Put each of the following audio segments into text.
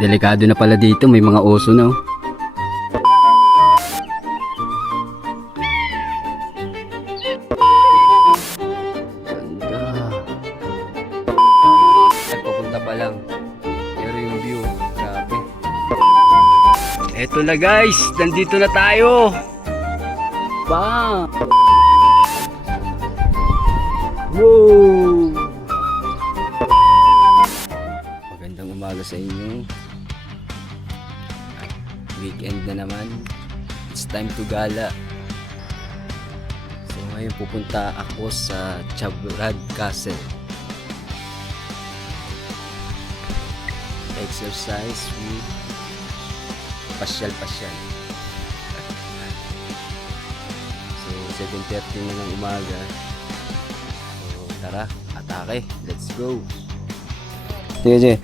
Delikado na pala dito, may mga oso na. Ganda. Papunta pa lang. Pero yung view, grabe. Eto na guys, nandito na tayo. Bang! Wow! Magandang umaga sa inyo. Weekend na naman. It's time to gala. So ngayon pupunta ako sa Chabrad Castle. Exercise with pasyal-pasyal. So 7:30 na ng umaga. So tara, atake. Let's go. Sige.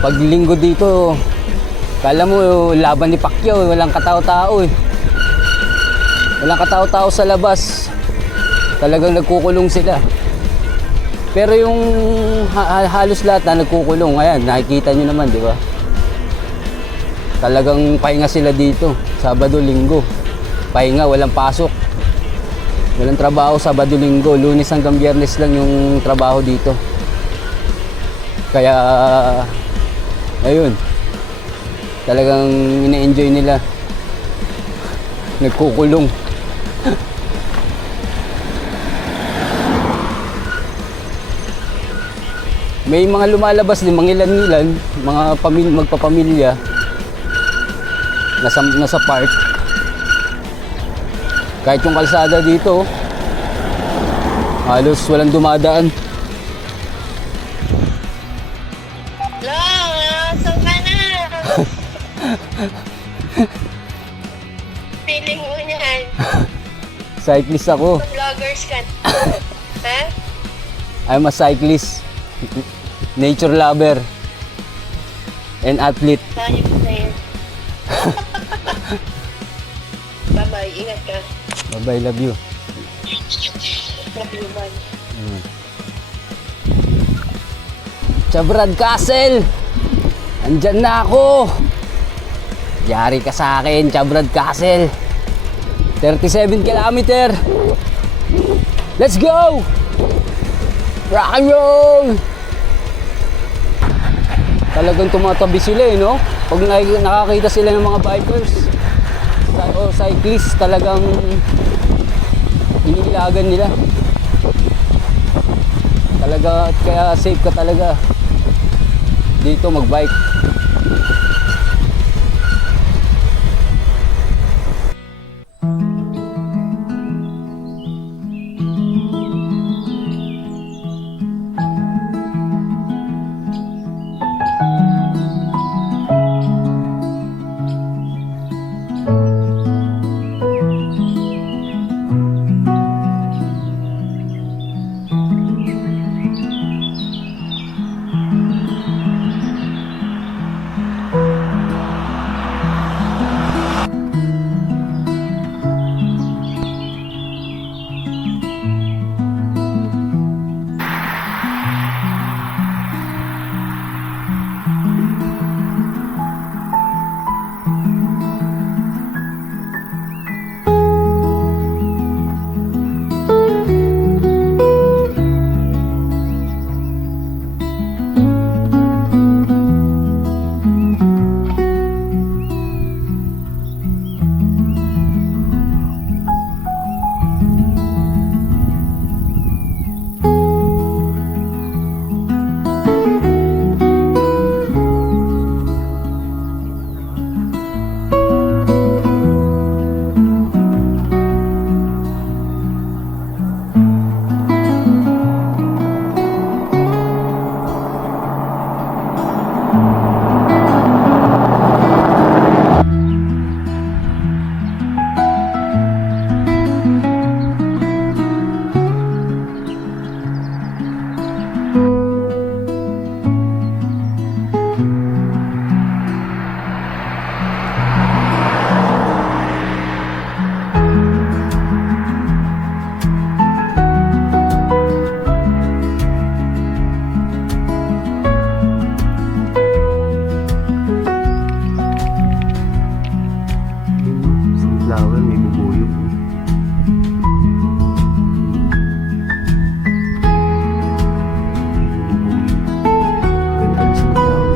Pag linggo dito, kala mo laban ni Pacquiao, walang katao-tao eh. Walang katao-tao sa labas. Talagang nagkukulong sila. Pero yung halos lahat na nagkukulong, ayan, nakikita nyo naman, di ba? Talagang pahinga sila dito, Sabado, Linggo. Pahinga, walang pasok. Walang trabaho Sabado, Linggo. Lunes hanggang Biyernes lang yung trabaho dito. Kaya ayun, talagang ina-enjoy nila, nagkukulong. May mga lumalabas din, mga ilan-ilan, mga magpapamilya nasa park. Kahit yung kalsada dito halos walang dumadaan. Feeling mo niyan. Cyclist ako. Vloggers ka. Ha? I'm a cyclist, nature lover, and athlete. Tayo mo na yan. Bye-bye, ingat ka. Bye-bye, love you. Love you, man. Chabrad Castle! Andyan na ako! Yari ka sa akin, Chabrad Castle. 37 kilometer. Let's go! Rock and roll! Talagang tumatabi sila eh, no? Pag nakakita sila ng mga bikers o cyclists, talagang iniilagan nila. Talaga, kaya safe ka talaga dito magbike. sunflower, may bubuyog. Ganda ng sunflower.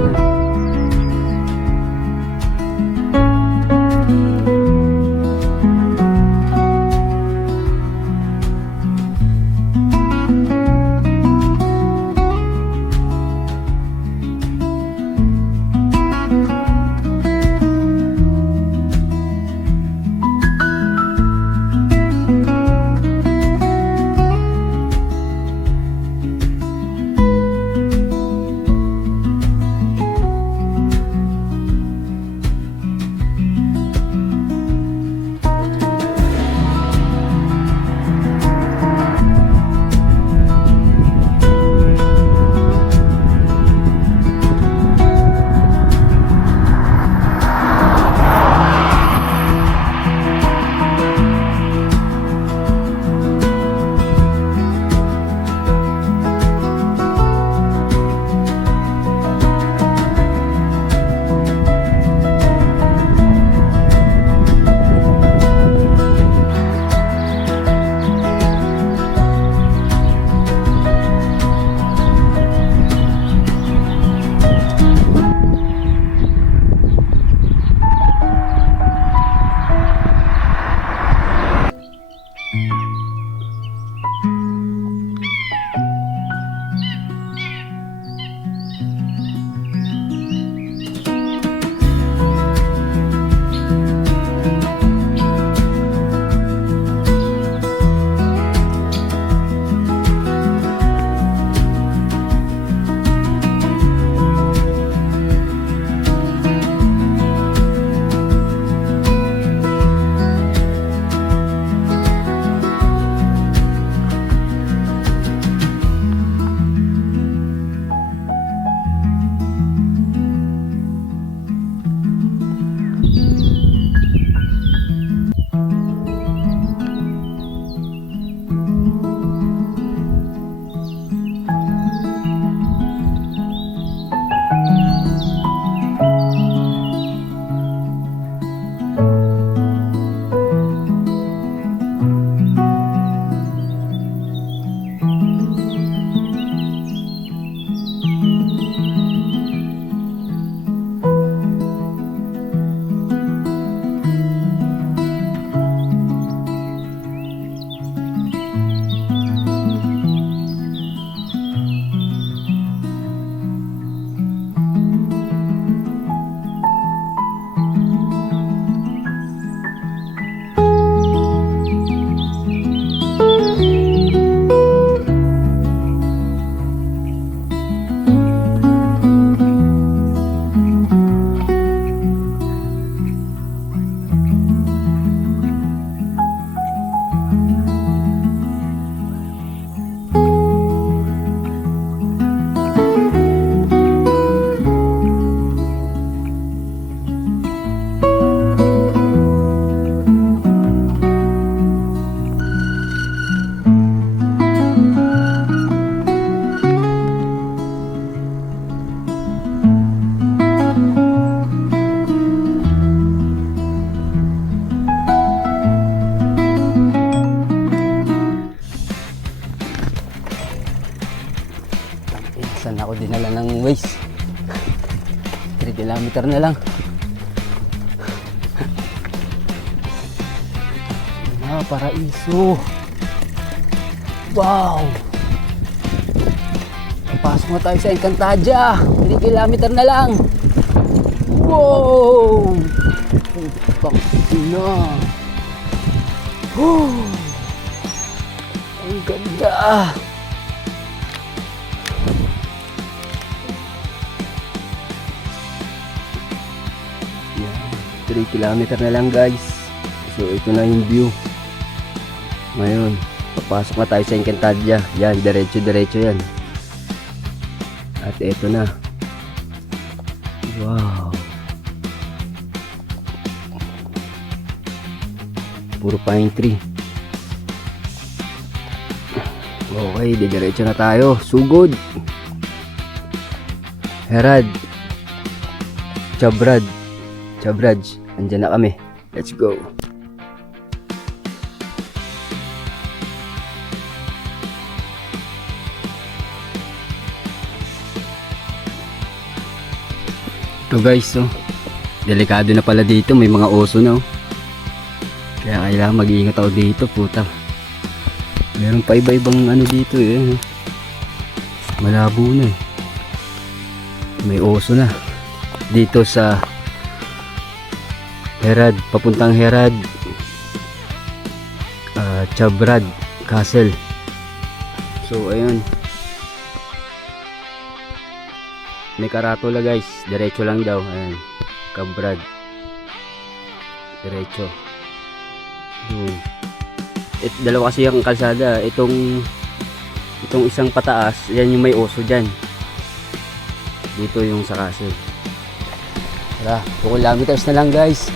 Saan ako dinala ng Waze? 3 kilometer na lang. Paraiso. Wow! Papasok na tayo sa Encantadia. 3 kilometer na lang. Wow! Putang-ina. Ang ganda. Yan, 3 kilometer na lang guys. So ito na yung view. Ngayon, papasok na tayo sa Encantadia. Yan, diretso-diretso yan. At ito na. Wow. Puro pine tree. Okay, diretso na tayo. Sugod. Herad. Chabrad. Andyan na kami. Let's go. Ito guys, oh. Delikado na pala dito, may mga oso na, oh. Kaya kailangan mag-iingat ako dito, puta. Meron pa iba-ibang ano dito, eh. Ano? Malabo na, eh. May oso na. Dito sa Herad, papuntang Herad, Chabrad Castle. So ayun, may karatula guys, diretso lang daw. Ayun, Chabrad, diretso yun. Dalawa kasi ang kalsada. Itong isang pataas, yan yung may oso dyan. Dito yung sa castle. Tara, 2 kilometers na lang guys.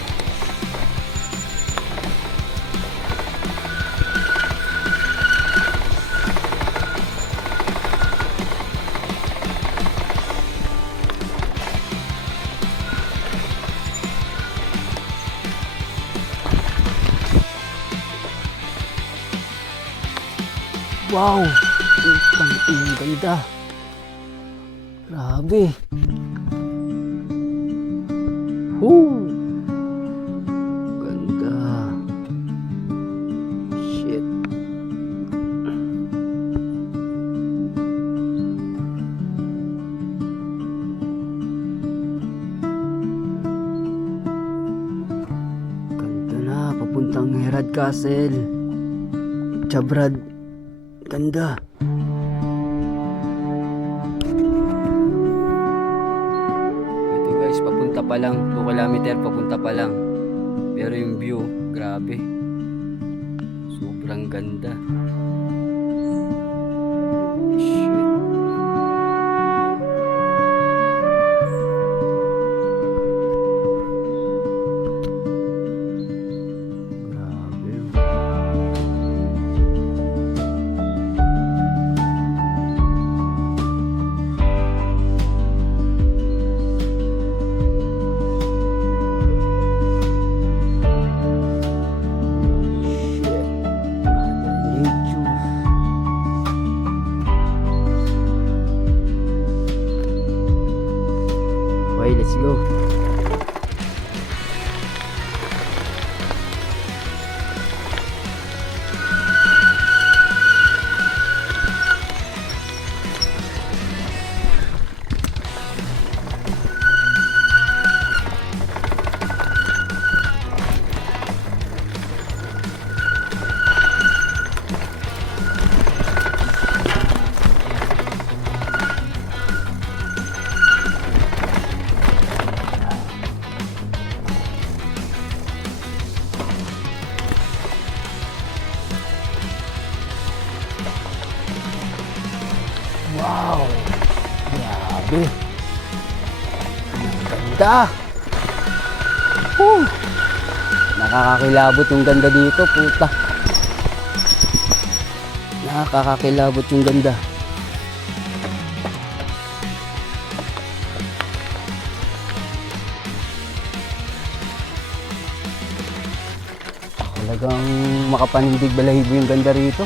Wow! Ang ganda. Grabe. Ganda. Shit. Ganda na. Papuntang Herad Castle. Chabrad. Ganda. Ito guys, papunta pa lang. 2 kilometer papunta pa lang. Pero yung view, grabe. Sobrang ganda. Shit. Grabe. Okay, let's go. Wow! Grabe! Ang ganda! Nakakakilabot yung ganda dito, puta. Nakakakilabot yung ganda. Talagang makapanindig balahibo yung ganda rito.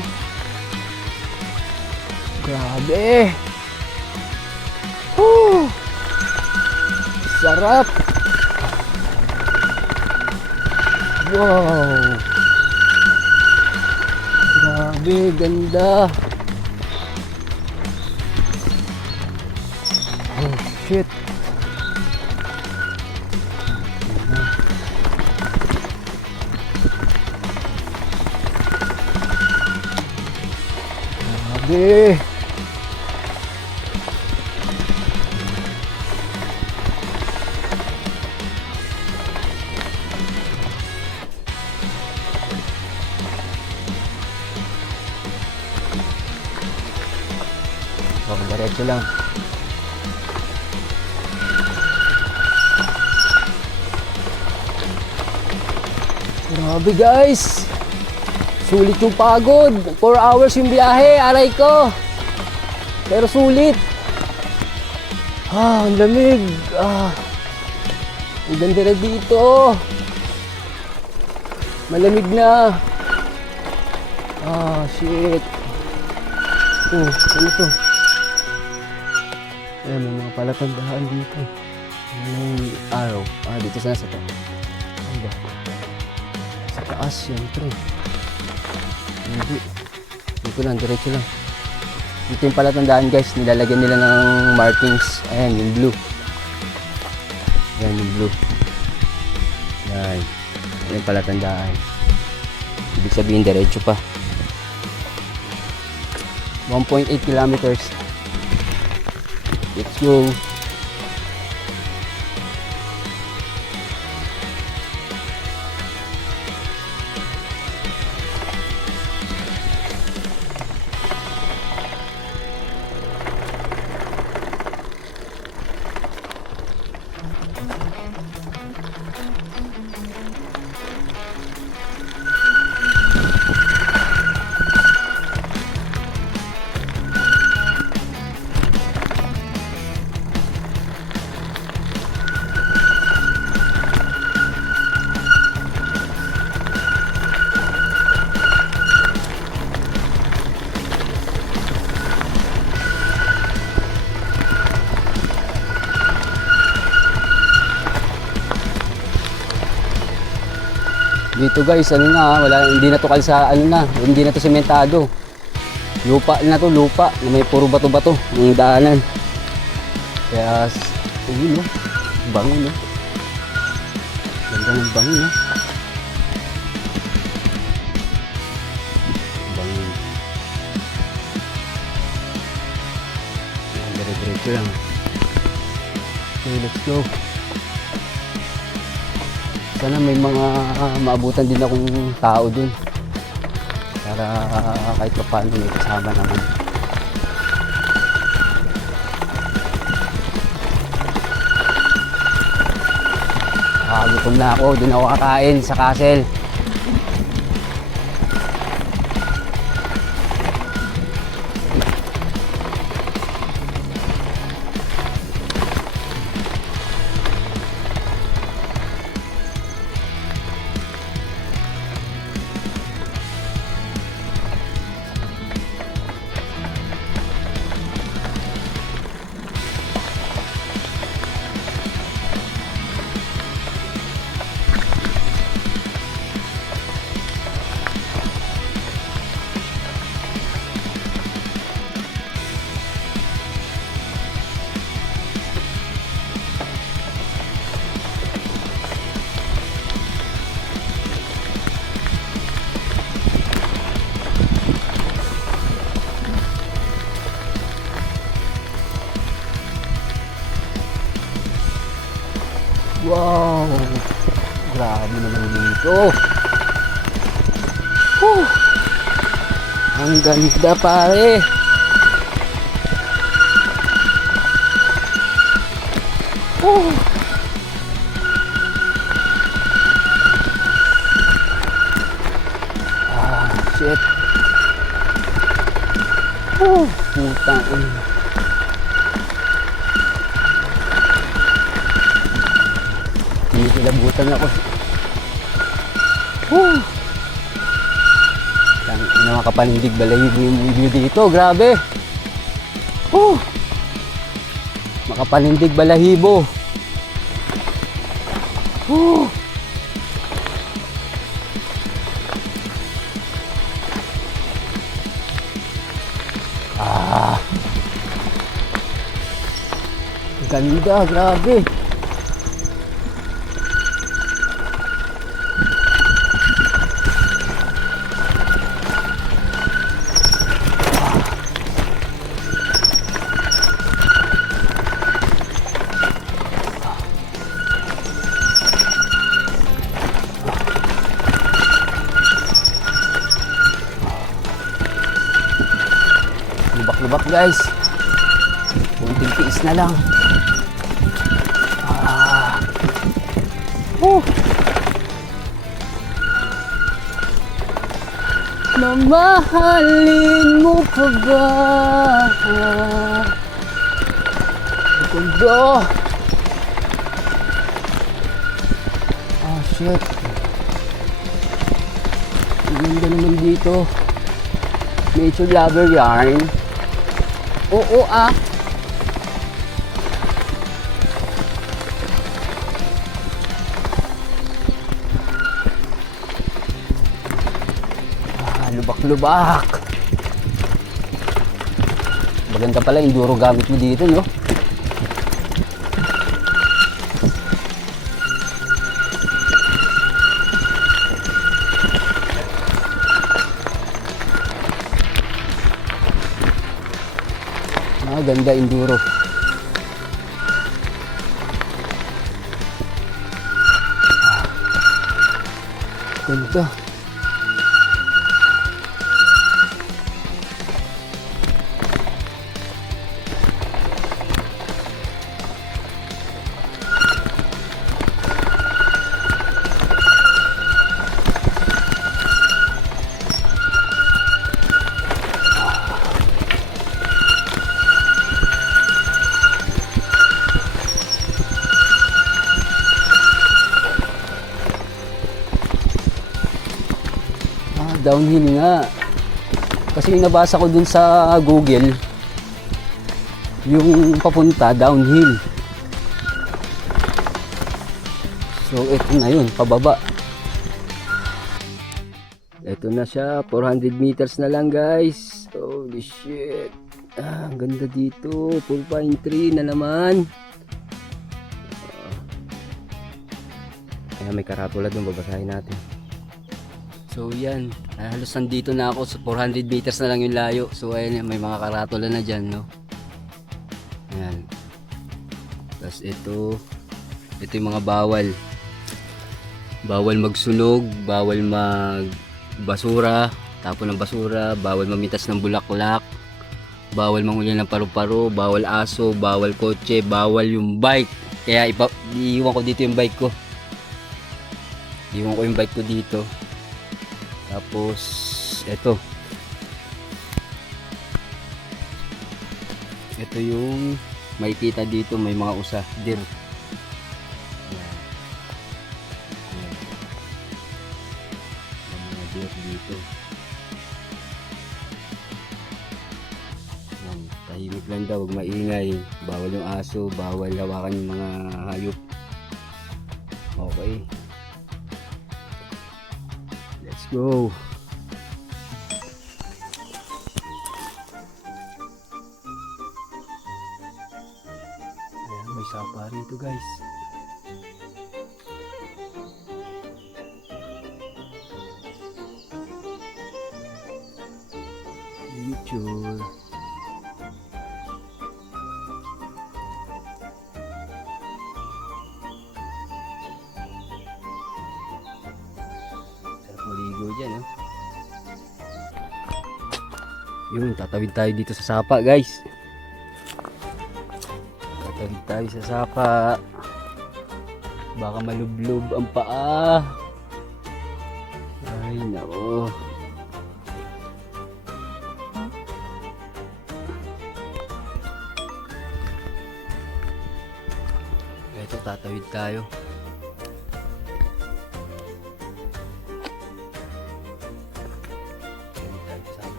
Grabe! Sarap! Wow! Grabe, ganda! Oh, shit! Grabe! Diretso lang. Grabe guys, sulit yung pagod. 4 hours yung biyahe, aray ko. Pero sulit. Ang lamig. Ang ganda na dito. Malamig na. Shit. Ano to? Ayan, may mga palatandahan dito. Yung araw. Dito sa nasa to. Ano ba? Sa taas, siyempre. Hindi. Dito lang, diretso lang. Ito yung palatandaan guys, nilalagyan nila ng markings. Ayan, yung blue. Ayan, yung blue. Ayan. Ayan yung palatandaan. Ibig sabihin, diretso pa. 1.8 kilometers. Let's go. Dito guys, ano na, hindi na to kalsa, hindi na to sementado. Lupa na to, lupa, na may puro bato-bato ng daanan. Kaya, ayun no, bango no. Ganda ng bango no. Bango. Dire-diretso lang. Okay, let's go. Sana may mga maabutan din akong tao dun para kahit pa paano may kasama naman. Gutom na ako, dun ako kakain sa castle. Wow! Grabe naman dito. Ang ganda pare. Shit. Putang ina. Nilabutan ako. Mga kapanindig balahibo yung video dito. Grabe. Makapanindig balahibo. Ganda, grabe. Lubak-lubak guys. Kunting tiis na lang. Mamahalin mo pa ba? Ganda. Shit. Ang ganda naman dito. Nature lover yarn. Oo Lubak-lubak. Maganda pala enduro gamit mo dito, no? Ganda enduro. Ganda. Downhill nga. Kasi nabasa ko dun sa Google, yung papunta downhill. So ito na yun, pababa. Ito na siya, 400 meters na lang guys. Holy shit. Ang ganda dito, 4.3 na naman. Kaya may karatula dun, babasahin natin. So yan, halos nandito na ako, so 400 meters na lang yung layo. So ayan, may mga karatula na dyan, no? Ayan. Tapos ito yung mga bawal. Bawal magsunog, bawal magbasura, tapon ng basura, bawal mamitas ng bulaklak, bawal manguli ng paru-paro, bawal aso, bawal kotse, bawal yung bike. Kaya iiwan ko dito yung bike ko. Iiwan ko yung bike ko dito. Tapos ito yung makikita dito, may mga usa, deer. Ayan. May mga deer dito. Ayan. Tahimik lang daw, huwag maingay, bawal yung aso, bawal hawakan yung mga hayop. Okay, let's go. Ayan, may sapa rito guys. Picture. Maligo dyan, oh. Yun, tatawid tayo dito sa sapa guys. Tatawid tayo sa sapa. Baka malublob ang paa. Ay nako. Ito, tatawid tayo.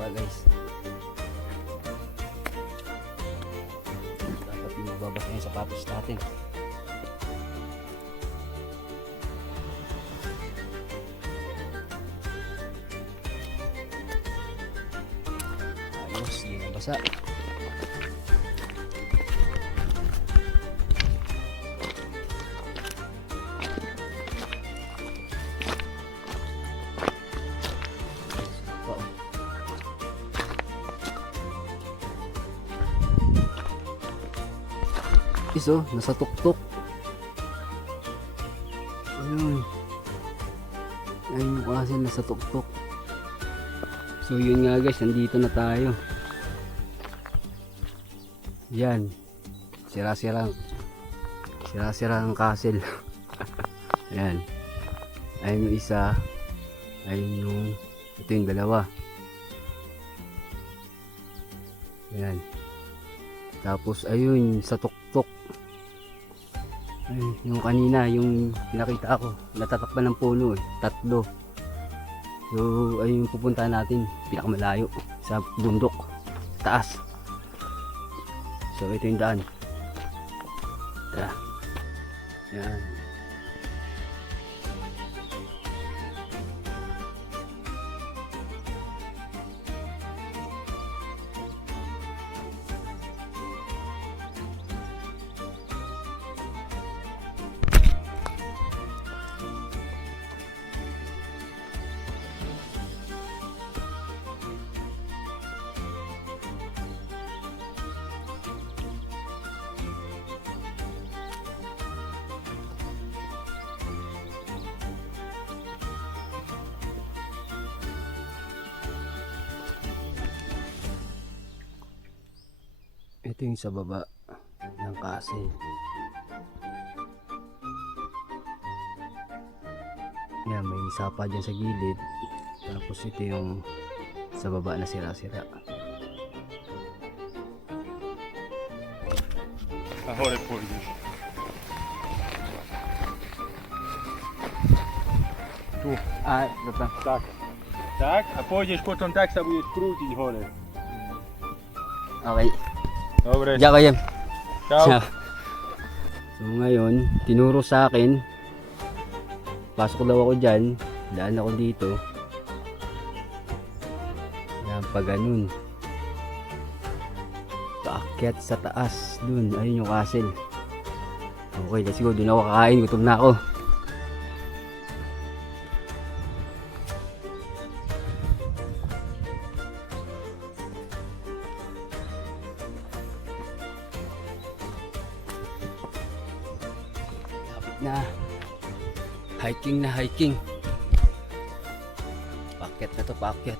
Guys, dapat yung magbabasa yung sapatos natin. Ayos, di nabasa. Iso, nasa tuktok. Ayun. Ayun kasi nasa tuktok. So yun nga guys, nandito na tayo. Yan. Sira-sira ang castle. Ayan. Ayun yung isa. Ayun yung, ito yung dalawa. Ayan. Tapos ayun sa tuktok. Ay, yung kanina, yung pinakita ko, natatakpan ng puno, tatlo. So ayun yung pupuntahan natin, pinakamalayo sa bundok, taas. So ito yung daan. Tara. Yan. Ito yung sa baba ng castle. Yan, may sapa dyan sa gilid. Tapos ito yung sa baba na sira-sira. Ahora pôjdes. Tu, Ito. tak. Tak, a pôjdes potom tak sa budeš krútiť hore. Okay. Dobre, Diyan kayo. čau. So ngayon, tinuro sa akin. Pasok daw ako dyan. Daan ako dito. Yan pa ganun. Paakyat sa taas. Dun, ayun yung castle. Okay, let's go. Dun ako kakain. Gutom na ako. Lapit na. Hiking na hiking. Paakyat na to, paakyat.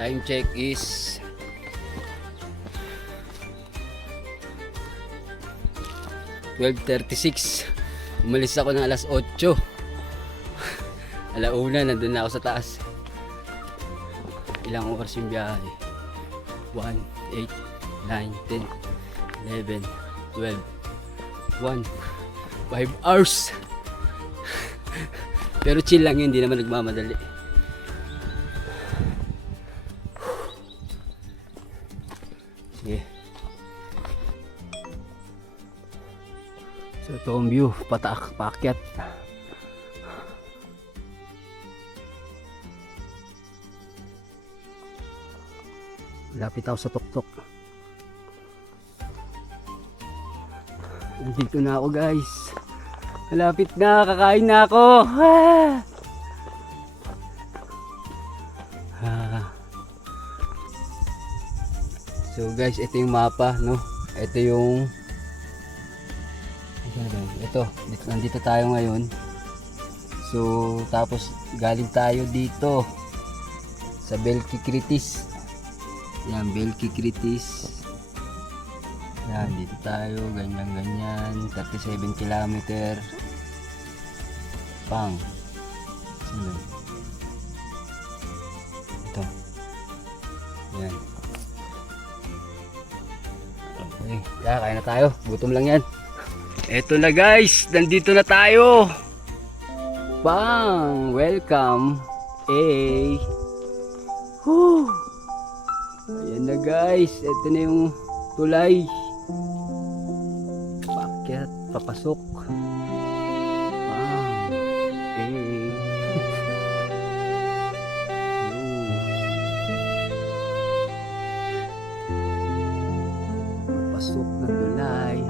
Time check is 12:36. Umalis ako ng alas 8. Alauna, nandun na ako sa taas. Ilang oras yung biyahe? 1, 8, 9, 10, 11, 12, 1, 5 hours. Pero chill lang yun, hindi naman nagmamadali. Sige. So ito ang view, paakyat. Lapit ako sa tuktok. Nandito na ako guys. Malapit na, kakain na ako. So guys, ito yung mapa, no? Ito yung ito, nandito tayo ngayon. So tapos galing tayo dito sa Belkikritis. Yan, Belkikritis. Yan, dito tayo, ganyan, 37 kilometer. Pang. Sino? Ito. Yan. Okay, kain na tayo. Gutom lang yan. Eto na guys, nandito na tayo. Bang! Welcome. Hey. Whew. Ayan na guys, ito na yung tulay. Paakyat, papasok. Bang! Hey. Papasok ng tulay.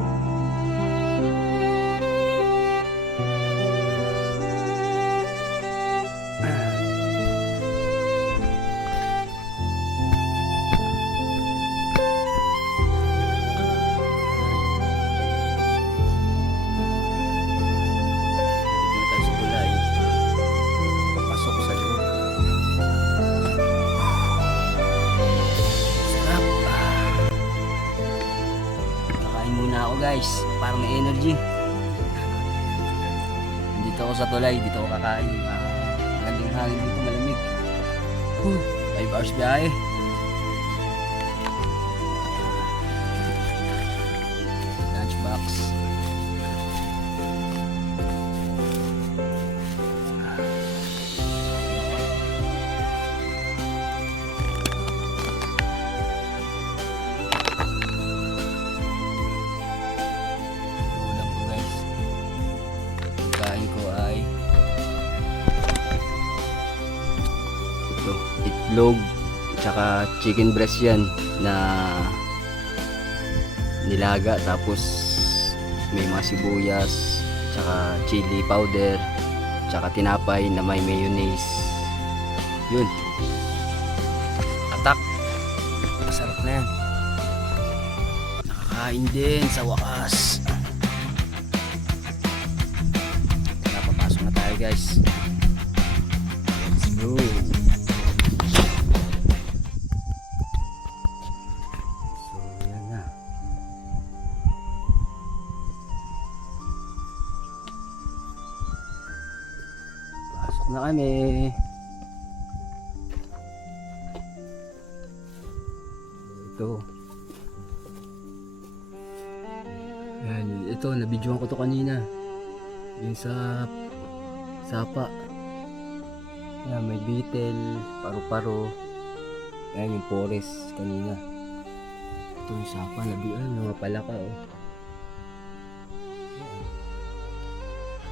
Guys, para may energy. Dito ako sa tulay, dito ako kakain. Magandang hangin dito, malamig. 5 hours biyahe. Lunchbox. Itlog tsaka chicken breast yan na nilaga, tapos may mga sibuyas tsaka chili powder tsaka tinapay na may mayonnaise. Yun, atak, masarap na yan. Nakakain din sa wakas. Napapasok na tayo guys. Yun. So, yan na. Pasok na kami. Ito. Yan, ito, nabidyoan ko to kanina. Yung sa sapa. Yan, may beetle, paru-paro. Yan, yung forest kanina. Ito yung sapa, mga palaka, oh.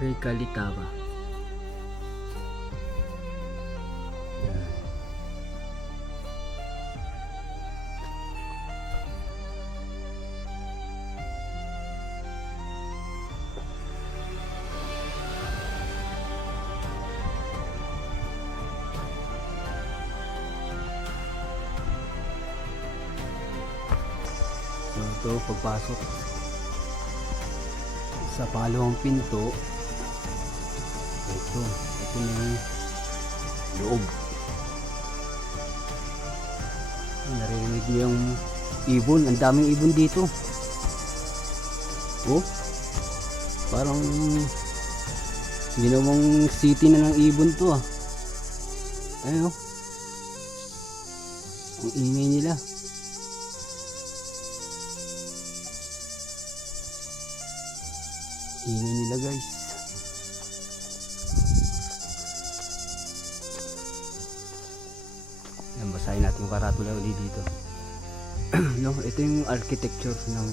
Recalitava. Yan. So, ito, pagpasok sa pangalawang pinto, ito na yung loob. Narinig niyo yung ibon, ang daming ibon dito. Oh, parang ginawang city na ng ibon to, ah. Ayun, oh, ang ingay nila. Ingay nila, guys. Yan, basahin natin yung karatula ulit dito. No, ito yung architecture ng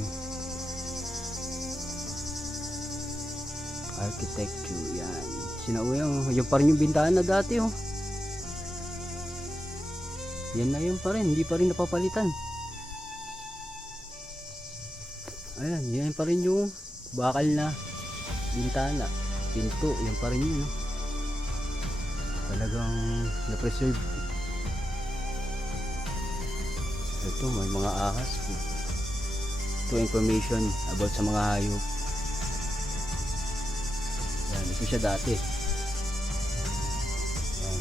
architecture. Yan, sinauwi yung pa rin yung bintana dati, oh. Yan na yun pa rin, hindi pa rin napapalitan. Ayan, yan pa rin yung bakal na bintana, pinto, yan pa rin yun, no? Talagang na-preserve. Ito, may mga ahas. Ito information about sa mga hayop. Yan, ito siya dati. Yan.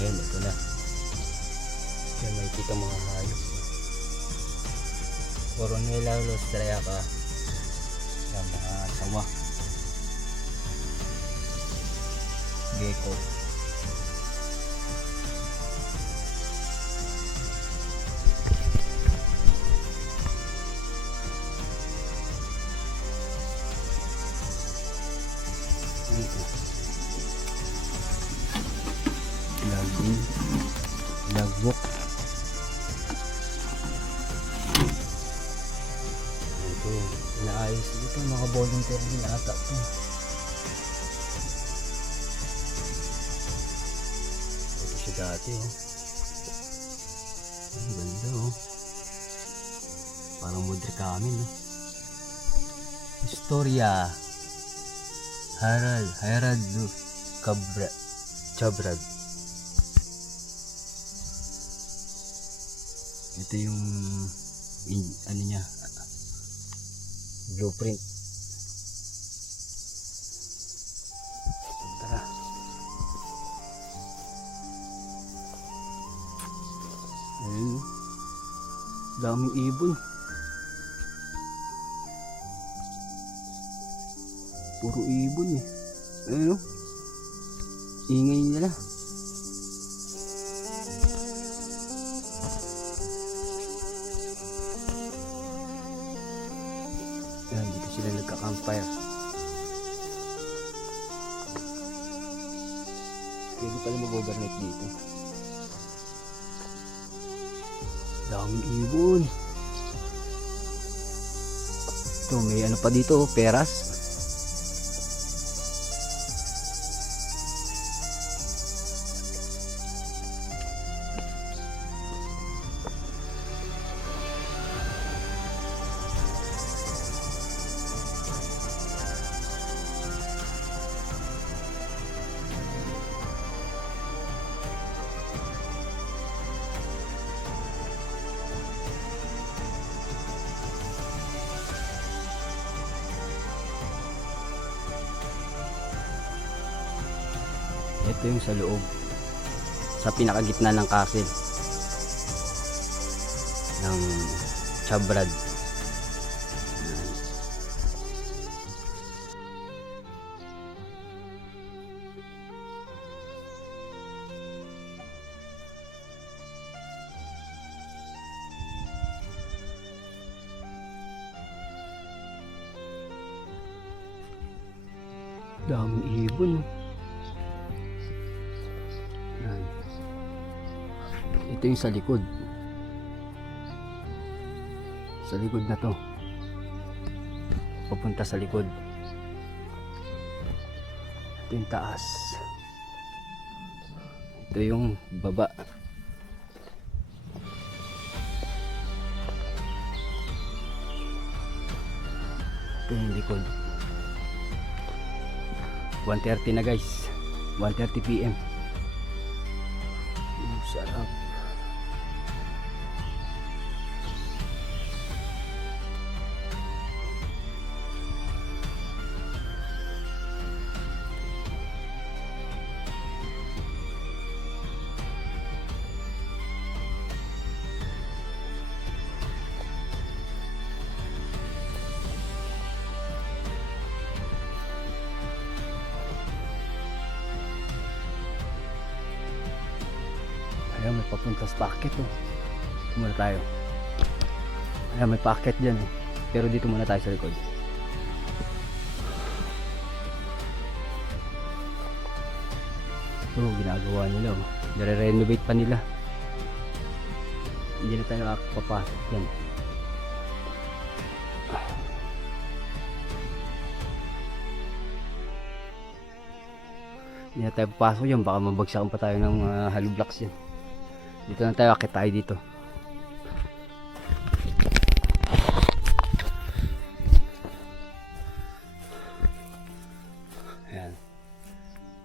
Ayan, ito na. Yan, may kita mga hayop. Coronella Australiaca. Yan, mga sawa. Gecko. Lagbok. Ito, inaayos dito, mga volunteer din ata ito. Ito siya dati, oh. Ang ganda, oh. Parang mudre kami, no? Historia Harald Chabrad. Ito yung ano niya, blueprint. Tara. Ayun, daming ibon. Puro ibon, eh. Ayun, oh. Ingay nila. Yan, dito sila nagka-campfire. Pwede pala mag-overnight dito. Daming ibon. Ito, may ano pa dito, peras. Ito yung sa loob. Sa pinakagitna ng castle. Ng Chabrad. Daming ibon. Yan. Ito yung sa likod. Sa likod na to. Papunta sa likod. Ito yung taas. Ito yung baba. Ito yung likod. 1:30 na guys. 1:30 PM. Sarap. Ayan, may papunta sa packet oh. Dito muna tayo. Ayan, may packet dyan oh. Pero dito muna tayo sa likod. Ito, ginagawa nila oh. Nire-renovate pa nila. Hindi na tayo papasok dyan. Hindi na tayo papasok dyan. Baka mabagsakan pa tayo ng hollow blocks yan. Dito na tayo, akit tayo dito. Ayan.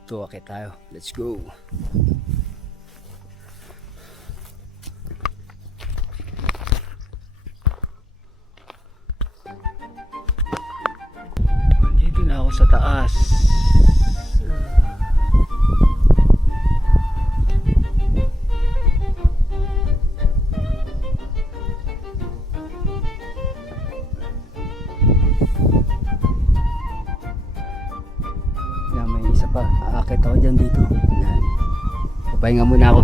Ito, akit tayo. Let's go. Dito na ako sa taas. Aakit ako dyan dito. Yan. Papahinga muna ako.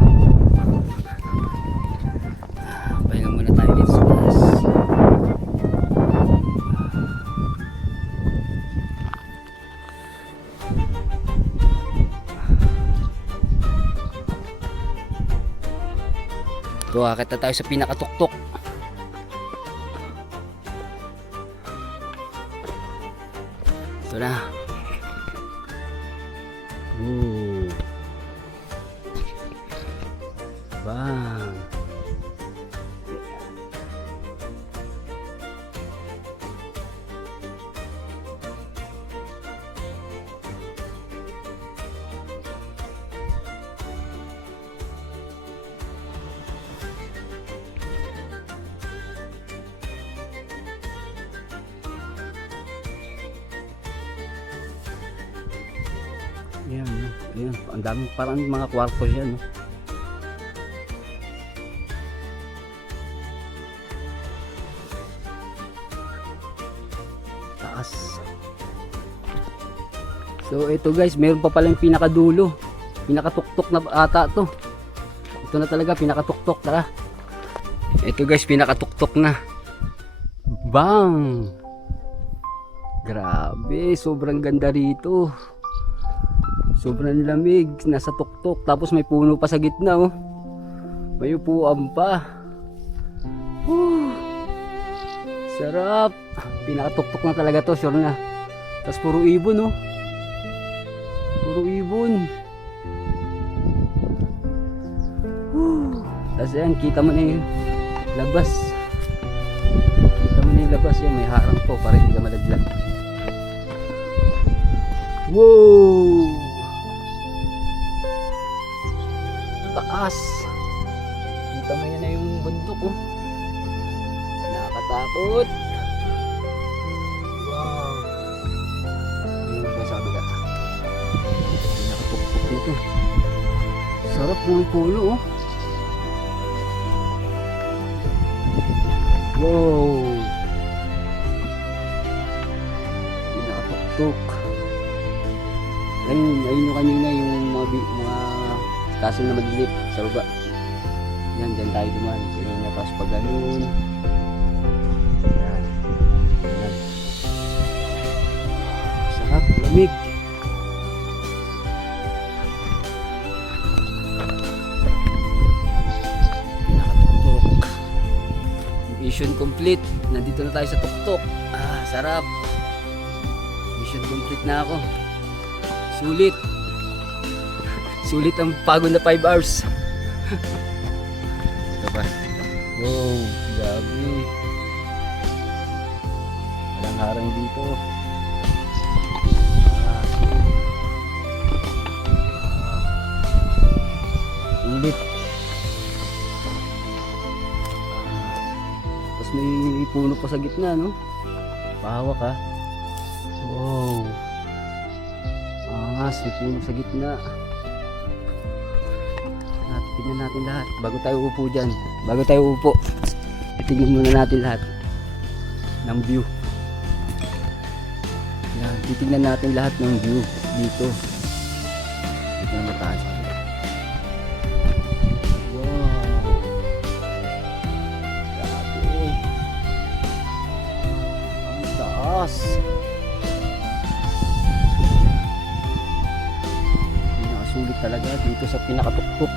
Papahinga muna tayo dito sa taas. So, aakit na tayo sa pinakatuktok. Ito na. Bang. Ayan, ayan. Ang dami, parang mga kwarto yan. Taas. So ito guys, meron pa palang pinakadulo. Pinakatuktok na ata to. Ito na talaga, pinakatuktok. Tara. Ito guys, pinakatuktok na. Bang! Grabe, sobrang ganda rito. Sobrang lamig, nasa tuktok, tapos may puno pa sa gitna oh. May upuan pa. Sarap. Pinakatuktok na talaga to, sure na. Tapos puro ibon oh. Puro ibon. Tapos yan, kita mo na yung labas. Kita mo na yung labas yan, may harang po para hindi ka malaglag. Wow! Taas. Kita mo yan na yung bundok oh. Nakakatakot. Wow. Ayun pa sabi ka. Nakatutok dito. Sarap puno oh. Wow. Pinakatuktok. Ayun yung kanina yung mga kaso na maglilip sa baba. Yan, dyan tayo dumaan. Ganyan na, tapos pag ganun. Yan. Yan. Sarap, lamig. Pinakatuktok. Mission complete. Nandito na tayo sa tuktok. Sarap. Mission complete na ako. Sulit. Sulit ang pagod na 5 hours. Ito pa. Wow, grabe. Walang harang dito. Sulit. Tapos may puno pa sa gitna, no? Pahawak ha. Wow. Angas, may puno sa gitna. Tignan natin lahat bago tayo upo dyan. Bago tayo upo, titignan muna natin lahat ng view. Yan, titignan natin lahat ng view dito. Dito na mataas. Wow. Grabe. Ang taas. Pinakasulit talaga dito sa pinakatuktok.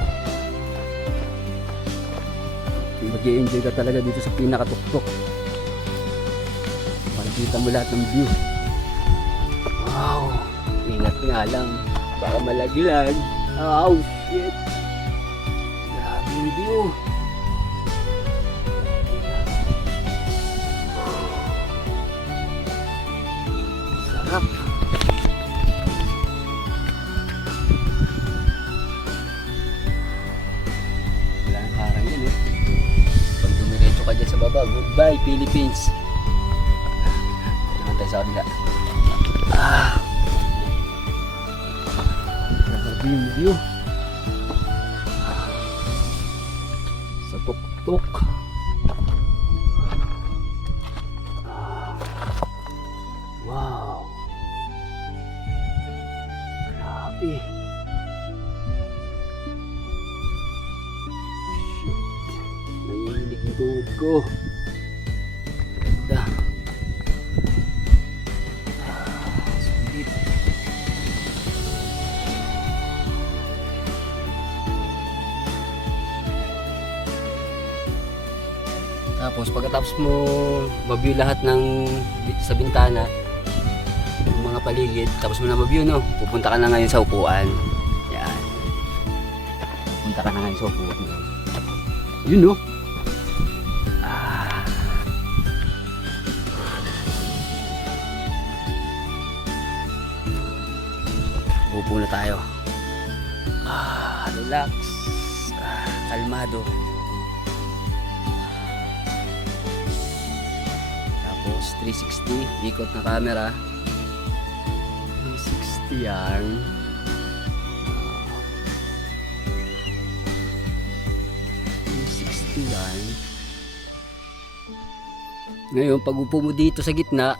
Mag-i-enjoy ka talaga dito sa pinakatuktok. Makikita mo lahat ng view. Wow! Ingat nga lang. Baka malaglag. Oh shit! Grabe yung view. Sarap. Wala ang harang yan eh. Ka dyan sa baba. Goodbye Philippines. Naman tayo sa kabila. Grabe yung view sa tuktok. Wow, grabe. Nanginig yung tuhod ko. Ganda. Sulit. Tapos pagkatapos mo ma-view lahat ng dito sa bintana, yung mga paligid, tapos mo na ma-view, no? Pupunta ka na ngayon sa upuan. Yan. Pupunta ka na ngayon sa upuan. Yun, no? Upo na tayo. Relax. Kalmado. Tapos 360 ikot na camera. 360 yan. Yan. Ngayon, pag upo mo dito sa gitna,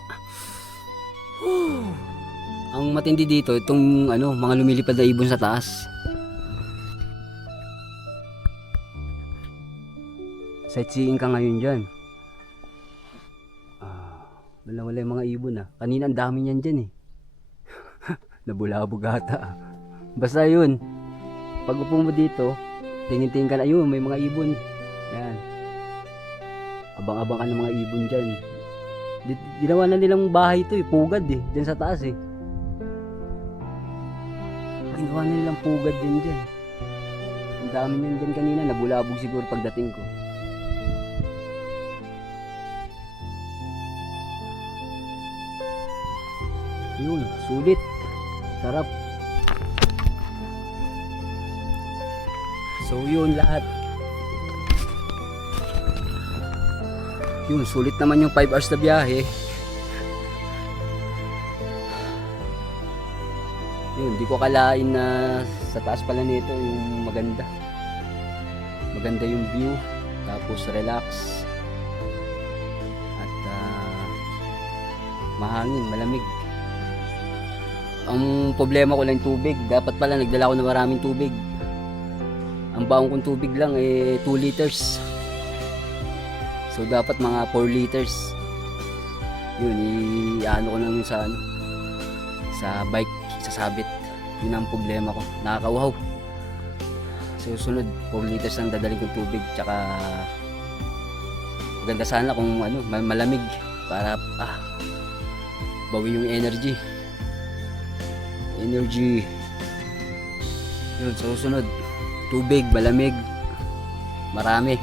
ang matindi dito, itong mga lumilipad na ibon sa taas. Sightseeing ka ngayon dyan. Wala yung mga ibon Kanina ang dami niyan dyan eh. Nabulabog ata. Basta yun, pag upo mo dito, tingin-tingin ka na, ayun, may mga ibon. Yan. Abang-abang ka ng mga ibon dyan. Ginawa na nilang bahay ito pugad dyan sa taas Ginawa na nilang pugad din dyan. Ang dami niyan dyan kanina, nabulabog siguro pagdating ko. Yun, sulit. Sarap. So yun lahat. Yun, sulit naman yung 5 hours na biyahe. Yun, di ko kalain na Sa taas pala nito yung maganda. Maganda yung view. Tapos relax. At mahangin, malamig. Ang problema ko lang yung tubig. Dapat pala nagdala ko na maraming tubig. Ang baong kong tubig lang 2 liters. So dapat mga 4 liters. Yun, i-ano ko lang yun sa bike, sasabit. Yun ang problema ko. Nakakauhaw. Susunod, 4 liters ang dadaling kong tubig. Tsaka maganda sana kung malamig para bawi yung energy. Yun, susunod. Tubig, malamig. Marami.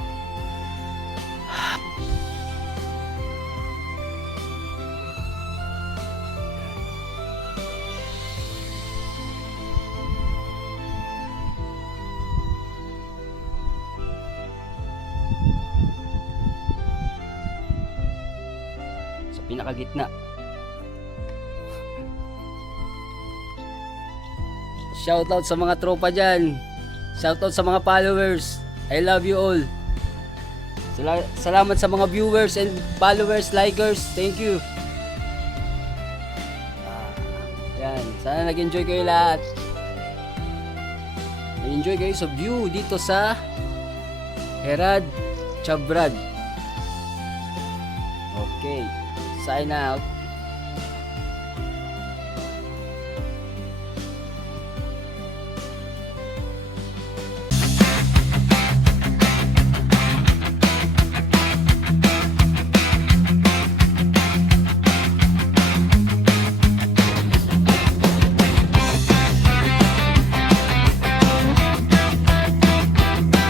Sa pinakagitna. Shoutout sa mga tropa dyan. Shoutout sa mga followers. I love you all. Salamat sa mga viewers and followers, likers. Thank you. Yan. Sana nag-enjoy kayo lahat. Nag-enjoy kayo sa view dito sa Herad Chabrad. Okay. Sign out.